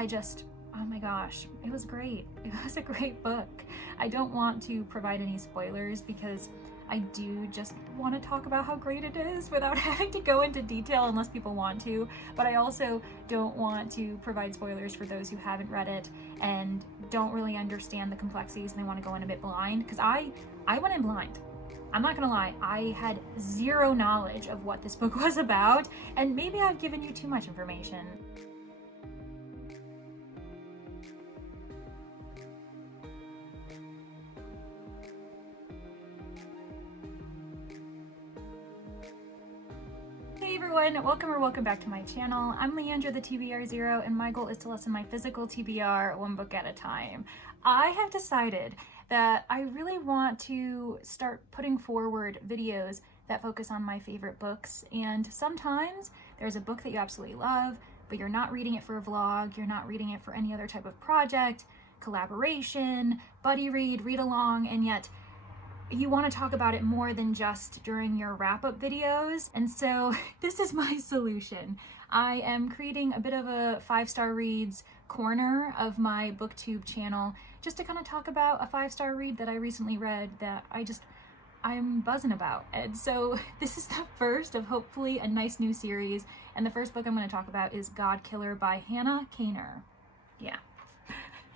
oh my gosh, it was great. It was a great book. I don't want to provide any spoilers because I do just want to talk about how great it is without having to go into detail unless people want to, but I also don't want to provide spoilers for those who haven't read it and don't really understand the complexities and they want to go in a bit blind, because I went in blind. I'm not gonna lie, I had zero knowledge of what this book was about, and maybe I've given you too much information. Hey everyone, welcome back to my channel. I'm Leandra the TBR0, and my goal is to lessen my physical TBR one book at a time. I have decided that I really want to start putting forward videos that focus on my favorite books, and sometimes there's a book that you absolutely love, but you're not reading it for a vlog, you're not reading it for any other type of project, collaboration, buddy read, read along, and yet you want to talk about it more than just during your wrap-up videos. And so this is my solution. I am creating a bit of a 5-star reads corner of my booktube channel just to kind of talk about a 5-star read that I recently read that I'm buzzing about. And so this is the first of hopefully a nice new series, and the first book I'm going to talk about is Godkiller by Hannah Kaner. Yeah,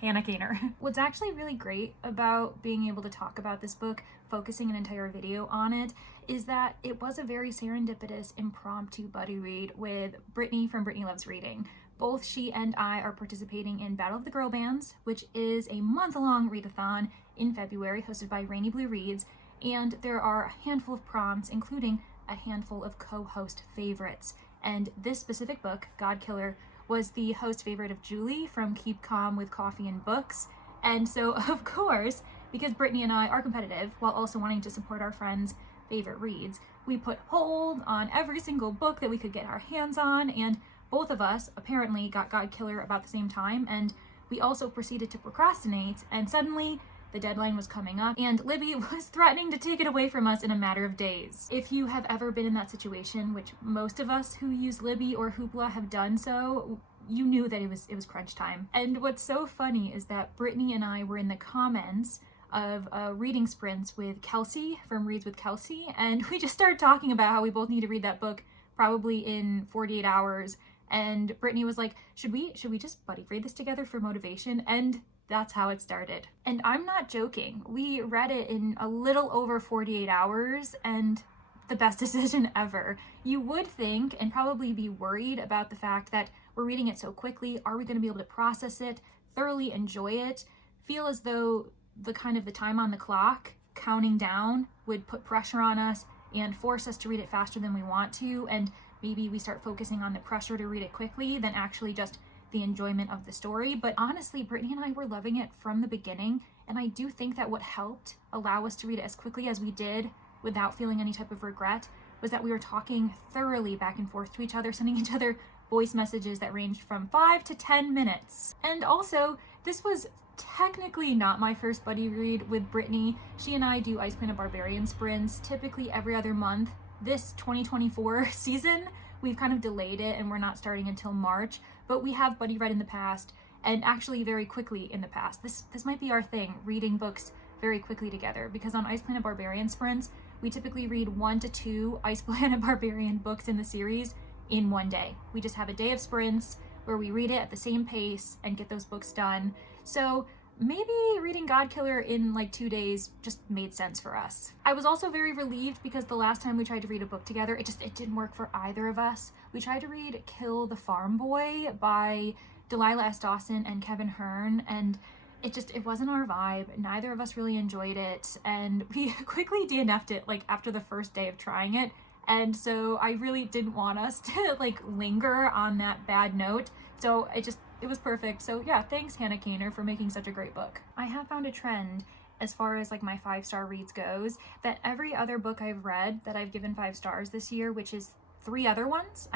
Hannah Kaner. What's actually really great about being able to talk about this book, focusing an entire video on it, is that it was a very serendipitous impromptu buddy read with Brittany from Brittany Loves Reading. Both she and I are participating in Battle of the Girl Bands, which is a month-long readathon in February hosted by Rainy Blue Reads, and there are a handful of prompts, including a handful of co-host favorites. And this specific book, Godkiller, was the host favorite of Julie from Keep Calm with Coffee and Books. And so, of course, because Brittany and I are competitive while also wanting to support our friends' favorite reads, we put hold on every single book that we could get our hands on, and both of us apparently got Godkiller about the same time, and we also proceeded to procrastinate, and suddenly the deadline was coming up, and Libby was threatening to take it away from us in a matter of days. If you have ever been in that situation, which most of us who use Libby or Hoopla have done so, you knew that it was crunch time. And what's so funny is that Brittany and I were in the comments of reading sprints with Kelsey from Reads with Kelsey, and we just started talking about how we both need to read that book probably in 48 hours. And Brittany was like, should we just buddy read this together for motivation? And that's how it started. And I'm not joking. We read it in a little over 48 hours, and the best decision ever. You would think and probably be worried about the fact that we're reading it so quickly. Are we going to be able to process it, thoroughly enjoy it, feel as though the time on the clock counting down would put pressure on us and force us to read it faster than we want to, and maybe we start focusing on the pressure to read it quickly than actually just the enjoyment of the story. But honestly, Brittany and I were loving it from the beginning, and I do think that what helped allow us to read it as quickly as we did without feeling any type of regret was that we were talking thoroughly back and forth to each other, sending each other voice messages that ranged from 5 to 10 minutes. And also, this was technically not my first buddy read with Brittany. She and I do Ice Planet Barbarian sprints typically every other month. This 2024 season, we've kind of delayed it and we're not starting until March, but we have buddy read in the past, and actually very quickly in the past. This might be our thing, reading books very quickly together, because on Ice Planet Barbarian sprints, we typically read 1 to 2 Ice Planet Barbarian books in the series in one day. We just have a day of sprints where we read it at the same pace and get those books done. So maybe reading Godkiller in like 2 days just made sense for us. I was also very relieved because the last time we tried to read a book together, it didn't work for either of us. We tried to read Kill the Farm Boy by Delilah S. Dawson and Kevin Hearn, and it wasn't our vibe. Neither of us really enjoyed it, and we quickly DNF'd it like after the first day of trying it. And so I really didn't want us to like linger on that bad note. So it was perfect. So yeah, thanks Hannah Kaner for making such a great book. I have found a trend as far as like my 5-star reads goes, that every other book I've read that I've given 5 stars this year, which is 3 other ones,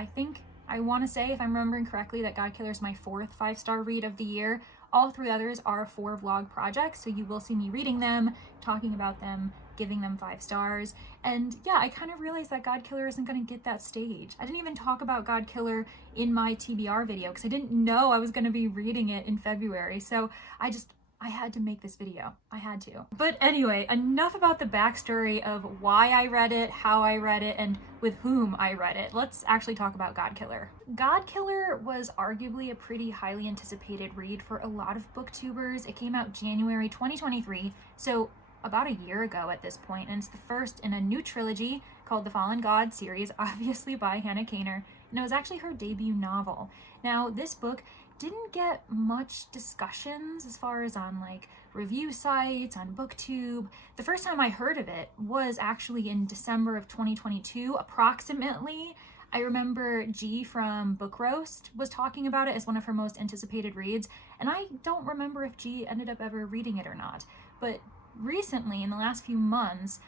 I want to say, if I'm remembering correctly, that Godkiller is my 4th 5-star read of the year. All 3 others are 4 vlog projects, so you will see me reading them, talking about them, giving them 5 stars. And yeah, I kind of realized that Godkiller isn't going to get that stage. I didn't even talk about Godkiller in my TBR video because I didn't know I was going to be reading it in February. So I had to make this video. I had to. But anyway, enough about the backstory of why I read it, how I read it, and with whom I read it. Let's actually talk about Godkiller. Godkiller was arguably a pretty highly anticipated read for a lot of booktubers. It came out January 2023, so about a year ago at this point, and it's the first in a new trilogy called the Fallen God series, obviously by Hannah Kaner, and it was actually her debut novel. Now, this book didn't get much discussions as far as on like review sites, on BookTube. The first time I heard of it was actually in December of 2022, approximately. I remember G from Book Roast was talking about it as one of her most anticipated reads, and I don't remember if G ended up ever reading it or not. But recently, in the last few months,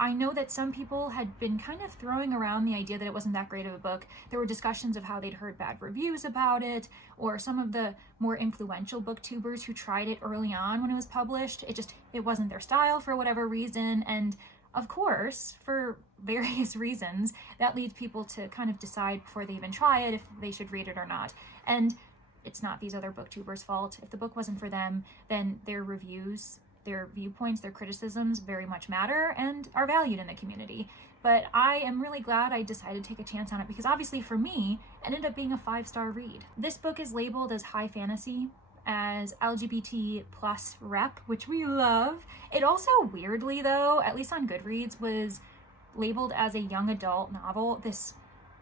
I know that some people had been kind of throwing around the idea that it wasn't that great of a book. There were discussions of how they'd heard bad reviews about it, or some of the more influential booktubers who tried it early on when it was published. It wasn't their style for whatever reason, and of course, for various reasons, that leads people to kind of decide before they even try it if they should read it or not. And it's not these other booktubers' fault. If the book wasn't for them, then their reviews, their viewpoints, their criticisms very much matter and are valued in the community. But I am really glad I decided to take a chance on it because obviously for me, it ended up being a 5-star read. This book is labeled as high fantasy, as LGBT plus rep, which we love. It also weirdly though, at least on Goodreads, was labeled as a young adult novel. This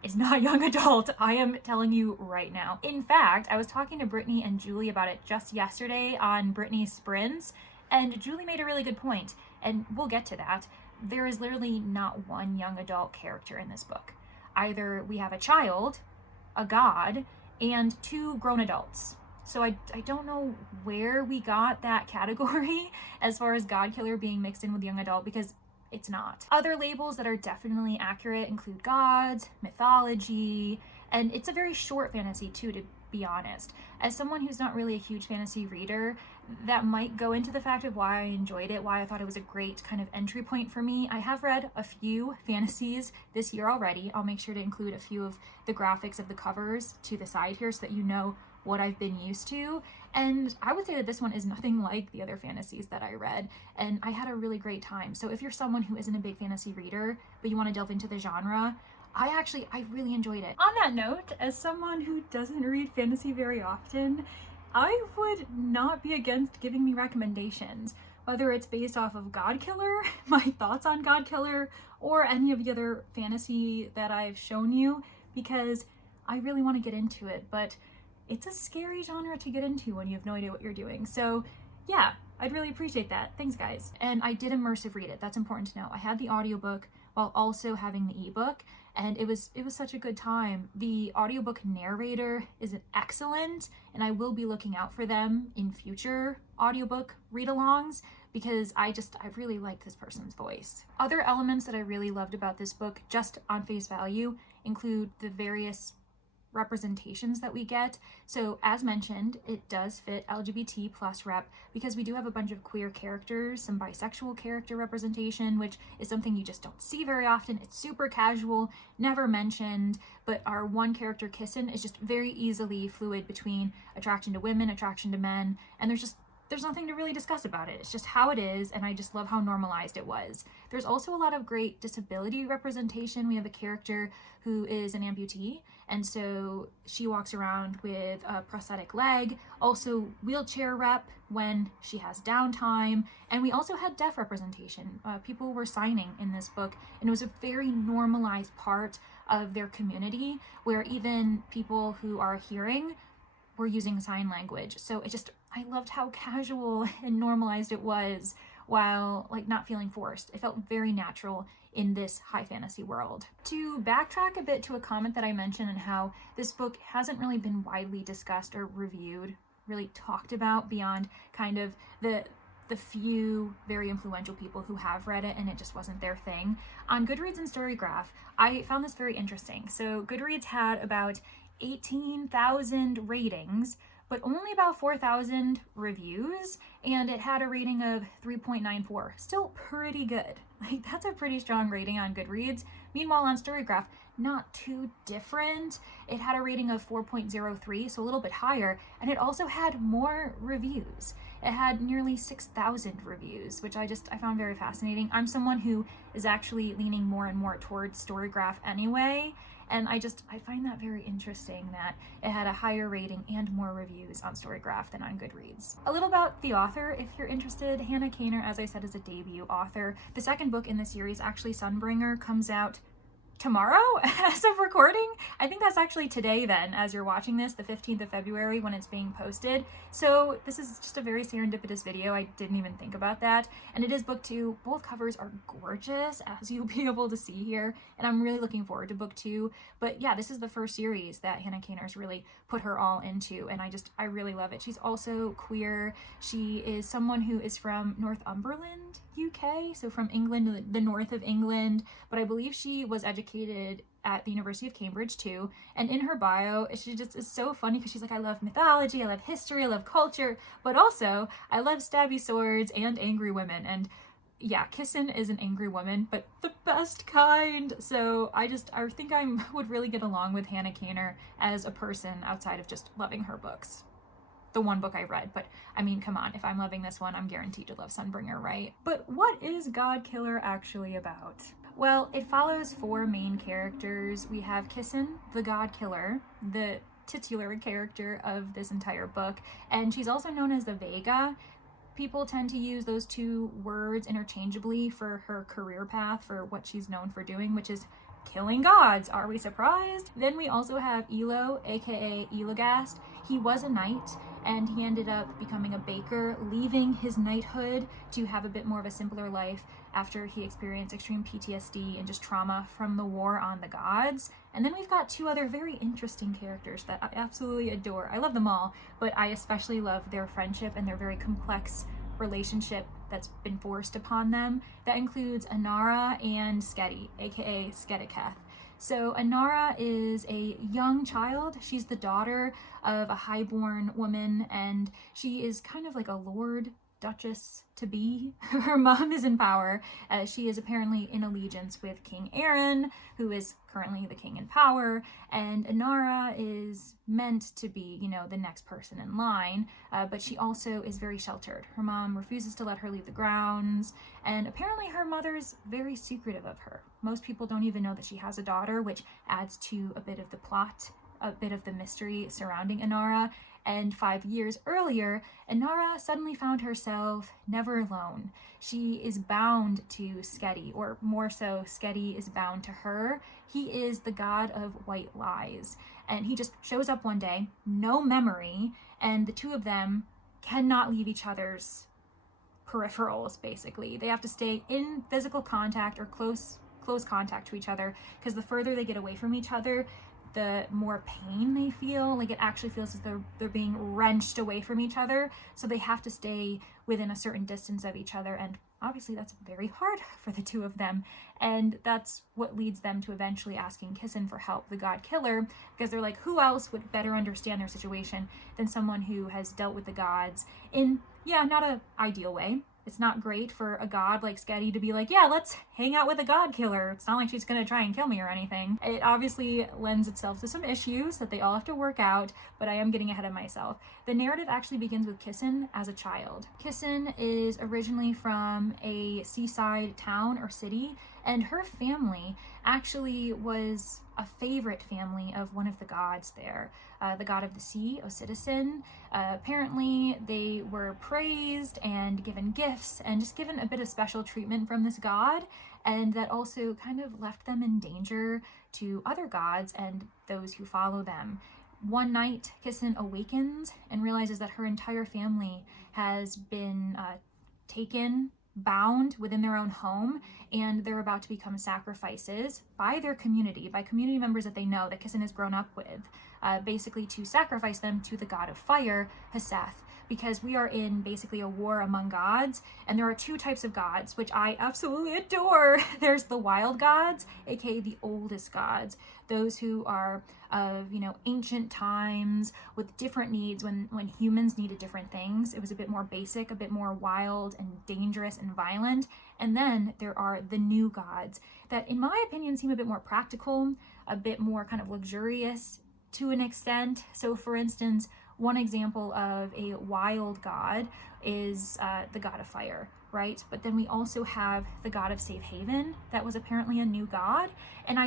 is not young adult, I am telling you right now. In fact, I was talking to Brittany and Julie about it just yesterday on Brittany's Sprints, and Julie made a really good point, and we'll get to that. There is literally not one young adult character in this book. Either we have a child, a god, and 2 grown adults. So I don't know where we got that category as far as Godkiller being mixed in with young adult, because it's not. Other labels that are definitely accurate include gods, mythology, and it's a very short fantasy too, to be honest. As someone who's not really a huge fantasy reader, that might go into the fact of why I enjoyed it, why I thought it was a great kind of entry point for me. I have read a few fantasies this year already. I'll make sure to include a few of the graphics of the covers to the side here so that you know what I've been used to. And I would say that this one is nothing like the other fantasies that I read, and I had a really great time. So if you're someone who isn't a big fantasy reader, but you want to delve into the genre, I really enjoyed it. On that note, as someone who doesn't read fantasy very often, I would not be against giving me recommendations, whether it's based off of Godkiller, my thoughts on Godkiller, or any of the other fantasy that I've shown you, because I really want to get into it, but it's a scary genre to get into when you have no idea what you're doing. So yeah, I'd really appreciate that. Thanks guys. And I did immersive read it. That's important to know. I had the audiobook while also having the ebook, and it was such a good time. The audiobook narrator is excellent, and I will be looking out for them in future audiobook read-alongs because I really like this person's voice. Other elements that I really loved about this book, just on face value, include the various representations that we get. So as mentioned, it does fit LGBT plus rep because we do have a bunch of queer characters, some bisexual character representation, which is something you just don't see very often. It's super casual, never mentioned, but our one character, Kissin, is just very easily fluid between attraction to women, attraction to men, and there's nothing to really discuss about it. It's just how it is, and I just love how normalized it was. There's also a lot of great disability representation. We have a character who is an amputee, and so she walks around with a prosthetic leg, also wheelchair rep when she has downtime, and we also had deaf representation. People were signing in this book, and it was a very normalized part of their community where even people who are hearing were using sign language. So I loved how casual and normalized it was while not feeling forced. It felt very natural in this high fantasy world. To backtrack a bit to a comment that I mentioned and how this book hasn't really been widely discussed or reviewed, really talked about beyond kind of the few very influential people who have read it and it just wasn't their thing. On Goodreads and Storygraph, I found this very interesting. So Goodreads had about 18,000 ratings, but only about 4,000 reviews, and it had a rating of 3.94. Still pretty good. Like, that's a pretty strong rating on Goodreads. Meanwhile, on Storygraph, not too different. It had a rating of 4.03, so a little bit higher, and it also had more reviews. It had nearly 6,000 reviews, which I found very fascinating. I'm someone who is actually leaning more and more towards Storygraph anyway, and I find that very interesting that it had a higher rating and more reviews on Storygraph than on Goodreads. A little about the author, if you're interested. Hannah Kaner, as I said, is a debut author. The second book in the series, actually Sunbringer, comes out tomorrow as of recording. I think that's actually today then, as you're watching this, the 15th of February when it's being posted. So this is just a very serendipitous video. I didn't even think about that. And it is book 2. Both covers are gorgeous, as you'll be able to see here. And I'm really looking forward to book 2. But yeah, this is the first series that Hannah Kaner's really put her all into. And I really love it. She's also queer. She is someone who is from Northumberland, UK. So from England, the north of England. But I believe she was educated at the University of Cambridge too, and in her bio she just is so funny because she's like, I love mythology, I love history, I love culture, but also I love stabby swords and angry women. And yeah, Kissin is an angry woman, but the best kind. So I think I would really get along with Hannah Kaner as a person outside of just loving her books. The one book I read, but I mean, come on, if I'm loving this one, I'm guaranteed to love Sunbringer, right? But what is Godkiller actually about? Well, it follows 4 main characters. We have Kissin, the Godkiller, the titular character of this entire book, and she's also known as the Vega. People tend to use those 2 words interchangeably for her career path, for what she's known for doing, which is killing gods. Are we surprised? Then we also have Elo, aka Elogast. He was a knight, and he ended up becoming a baker, leaving his knighthood to have a bit more of a simpler life after he experienced extreme PTSD and just trauma from the war on the gods. And then we've got 2 other very interesting characters that I absolutely adore. I love them all, but I especially love their friendship and their very complex relationship that's been forced upon them. That includes Inara and Skedi, aka Skediketh. So Inara is a young child. She's the daughter of a highborn woman, and she is kind of like a lord, duchess to be. Her mom is in power. She is apparently in allegiance with King Aaron, who is currently the king in power, and Inara is meant to be, the next person in line, but she also is very sheltered. Her mom refuses to let her leave the grounds, and apparently her mother's very secretive of her. Most people don't even know that she has a daughter, which adds to a bit of the plot, a bit of the mystery surrounding Inara. And 5 years earlier, Inara suddenly found herself never alone. She is bound to Skedi, or more so, Skedi is bound to her. He is the god of white lies, and he just shows up one day, no memory, and the 2 of them cannot leave each other's peripherals, basically. They have to stay in physical contact or close contact to each other, because the further they get away from each other, the more pain they feel. Like, it actually feels as though they're being wrenched away from each other. So they have to stay within a certain distance of each other. And obviously that's very hard for the 2 of them. And that's what leads them to eventually asking Kissin for help, the Godkiller, because they're like, who else would better understand their situation than someone who has dealt with the gods in, not an ideal way. It's not great for a god like Skedi to be like, yeah, let's hang out with a Godkiller. It's not like she's gonna try and kill me or anything. It obviously lends itself to some issues that they all have to work out, but I am getting ahead of myself. The narrative actually begins with Kissin as a child. Kissin is originally from a seaside town or city, and her family actually was a favorite family of one of the gods there, the god of the sea, Osidisin. Apparently they were praised and given gifts and just given a bit of special treatment from this god, and that also kind of left them in danger to other gods and those who follow them. One night, Kissin awakens and realizes that her entire family has been taken, bound within their own home, and they're about to become sacrifices by their community, by community members that they know, that Kissin has grown up with, basically to sacrifice them to the god of fire, Haseth. because we are in basically a war among gods, and there are two types of gods, which I absolutely adore. There's the wild gods, aka the oldest gods, those who are of, ancient times with different needs when humans needed different things. It was a bit more basic, a bit more wild and dangerous and violent. And then there are the new gods that, in my opinion, seem a bit more practical, a bit more kind of luxurious to an extent. So for instance, one example of a wild god is the god of fire, right? But then we also have the god of safe haven that was apparently a new god. And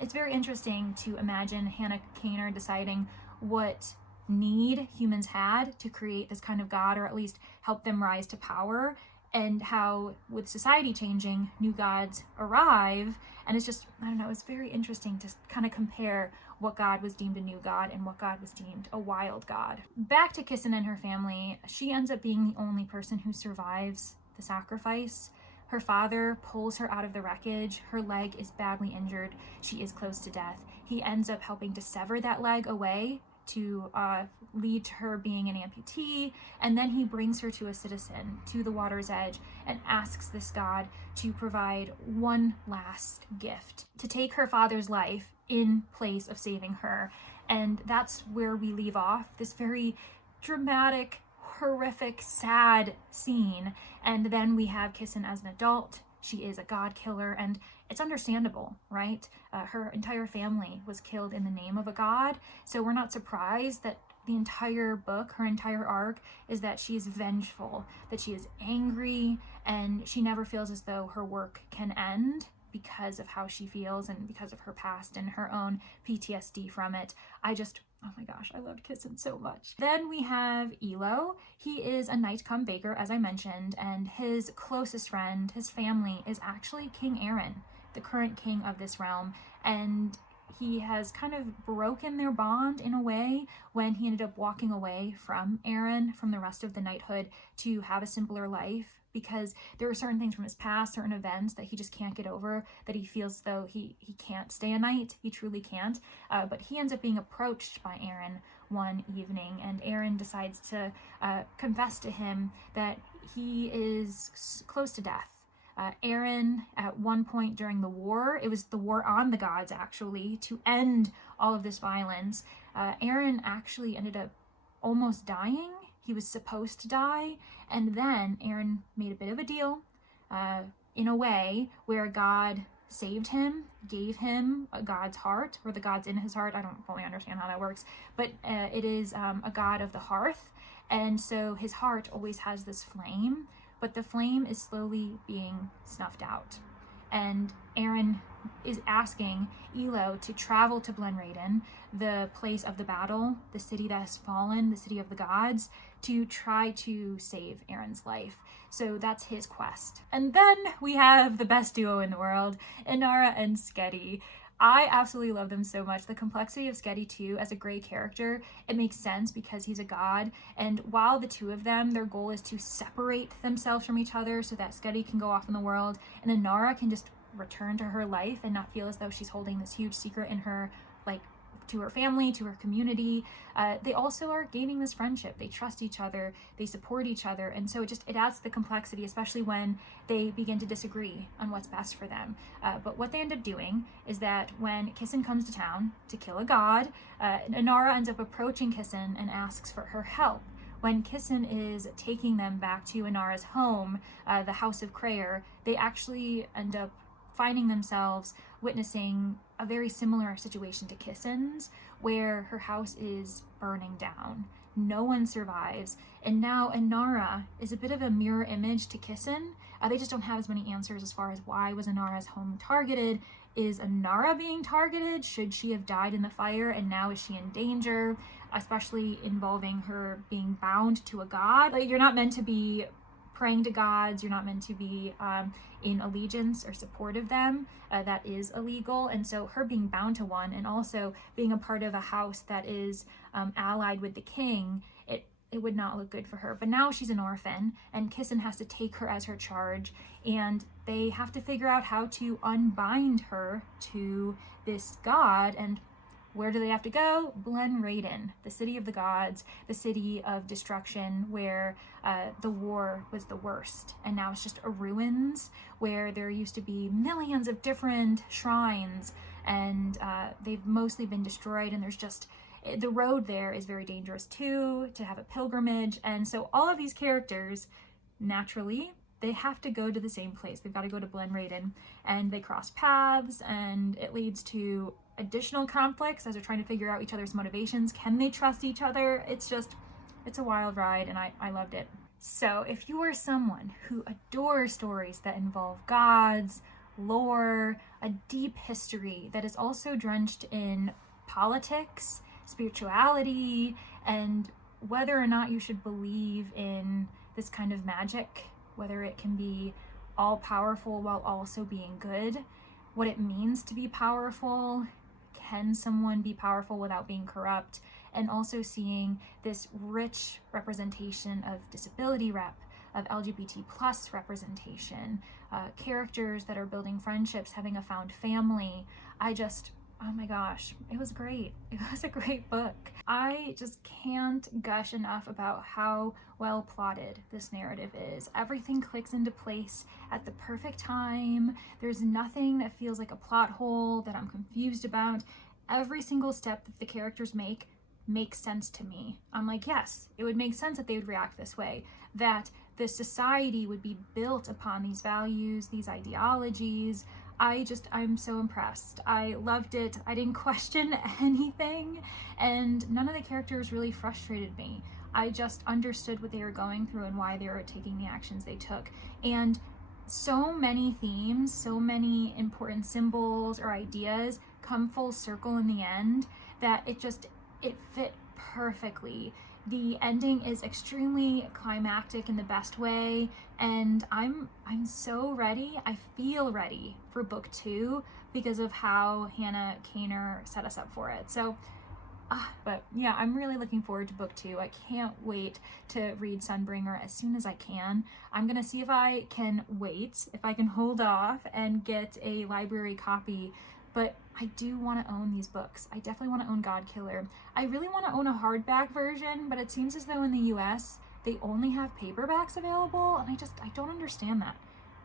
it's very interesting to imagine Hannah Kaner deciding what need humans had to create this kind of god, or at least help them rise to power, and how with society changing, new gods arrive. And it's just, I don't know, it's very interesting to kind of compare what god was deemed a new god and what god was deemed a wild god. Back to Kissen and her family, she ends up being the only person who survives the sacrifice. Her father pulls her out of the wreckage. Her leg is badly injured. She is close to death. He ends up helping to sever that leg away to lead to her being an amputee, and then he brings her to a citizen, to the water's edge, and asks this god to provide one last gift, to take her father's life in place of saving her. And that's where we leave off this very dramatic, horrific, sad scene. And then we have Kissen as an adult. She is a Godkiller, and it's understandable, right? Her entire family was killed in the name of a god, so we're not surprised that the entire book, her entire arc, is that she is vengeful, that she is angry, and she never feels as though her work can end because of how she feels and because of her past and her own PTSD from it. Oh my gosh, I loved Kissen so much. Then we have Elo. He is a knight come baker, as I mentioned, and his closest friend, his family, is actually King Aaron, the current king of this realm. And he has kind of broken their bond in a way when he ended up walking away from Aaron, from the rest of the knighthood, to have a simpler life, because there are certain things from his past, certain events that he just can't get over, that he feels as though he can't stay a knight. He truly can't. But he ends up being approached by Aaron one evening, and Aaron decides to confess to him that he is close to death. Aaron, at one point during the war, it was the war on the gods actually, to end all of this violence, Aaron actually ended up almost dying. He was supposed to die, and then Aaron made a bit of a deal in a way where God saved him, gave him a god's heart, or the god's in his heart. I don't fully understand how that works, but it is a god of the hearth, and so his heart always has this flame, but the flame is slowly being snuffed out. And Aaron is asking Elo to travel to Blenraden, the place of the battle, the city that has fallen, the city of the gods, to try to save Aaron's life. So that's his quest. And then we have the best duo in the world, Inara and Skedi. I absolutely love them so much. The complexity of Skedi too, as a gray character, it makes sense because he's a god. And while the two of them, their goal is to separate themselves from each other so that Skedi can go off in the world and Inara can just return to her life and not feel as though she's holding this huge secret in her, like, to her family, to her community. They also are gaining this friendship. They trust each other, they support each other, and so it adds to the complexity, especially when they begin to disagree on what's best for them. But what they end up doing is that when Kissen comes to town to kill a god, Inara ends up approaching Kissen and asks for her help. When Kissen is taking them back to Inara's home, the House of Crayer, they actually end up finding themselves witnessing a very similar situation to Kissen's, where her house is burning down. No one survives, and now Inara is a bit of a mirror image to Kissen. They just don't have as many answers as far as why was Inara's home targeted. Is Inara being targeted? Should she have died in the fire and now is she in danger? Especially involving her being bound to a god. Like, you're not meant to be praying to gods, you're not meant to be in allegiance or support of them. That is illegal, and so her being bound to one and also being a part of a house that is allied with the king, it would not look good for her. But now she's an orphan, and Kissen has to take her as her charge, and they have to figure out how to unbind her to this god. And Where do they have to go? Rereads, the city of the gods, the city of destruction, where the war was the worst. And now it's just a ruins where there used to be millions of different shrines, and they've mostly been destroyed, and there's just, the road there is very dangerous too, to have a pilgrimage. And so all of these characters, naturally, they have to go to the same place. They've got to go to Rereads, and they cross paths, and it leads to additional conflicts as they're trying to figure out each other's motivations. Can they trust each other? It's a wild ride, and I loved it. So if you are someone who adores stories that involve gods, lore, a deep history that is also drenched in politics, spirituality, and whether or not you should believe in this kind of magic, whether it can be all powerful while also being good, what it means to be powerful, can someone be powerful without being corrupt, and also seeing this rich representation of disability of LGBT plus representation, characters that are building friendships, having a found family. Oh my gosh, it was great. It was a great book. I just can't gush enough about how well plotted this narrative is. Everything clicks into place at the perfect time. There's nothing that feels like a plot hole that I'm confused about. Every single step that the characters make makes sense to me. I'm like, yes, it would make sense that they would react this way, that this society would be built upon these values, these ideologies. I'm so impressed. I loved it. I didn't question anything, and none of the characters really frustrated me. I just understood what they were going through and why they were taking the actions they took. And so many themes, so many important symbols or ideas come full circle in the end that it fit perfectly. The ending is extremely climactic in the best way, and I'm so ready. I feel ready for book 2 because of how Hannah Kaner set us up for it. So, but yeah, I'm really looking forward to book 2. I can't wait to read Sunbringer as soon as I can. I'm gonna see if I can wait, if I can hold off and get a library copy. But I do want to own these books. I definitely want to own Godkiller. I really want to own a hardback version, but it seems as though in the US, they only have paperbacks available, and I don't understand that.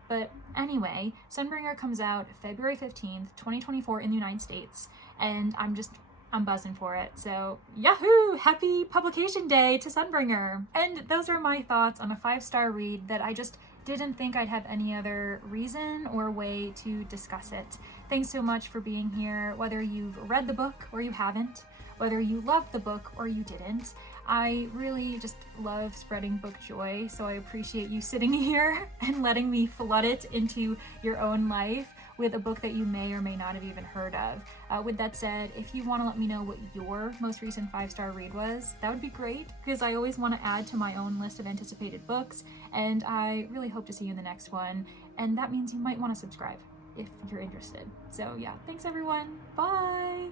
But anyway, Sunbringer comes out February 15th, 2024 in the United States, and I'm buzzing for it. So yahoo! Happy publication day to Sunbringer! And those are my thoughts on a 5-star read that I just didn't think I'd have any other reason or way to discuss it. Thanks so much for being here, whether you've read the book or you haven't, whether you loved the book or you didn't. I really just love spreading book joy, so I appreciate you sitting here and letting me flood it into your own life with a book that you may or may not have even heard of. With that said, if you want to let me know what your most recent 5-star read was, that would be great, because I always want to add to my own list of anticipated books, and I really hope to see you in the next one, and that means you might want to subscribe if you're interested. So yeah, thanks everyone. Bye!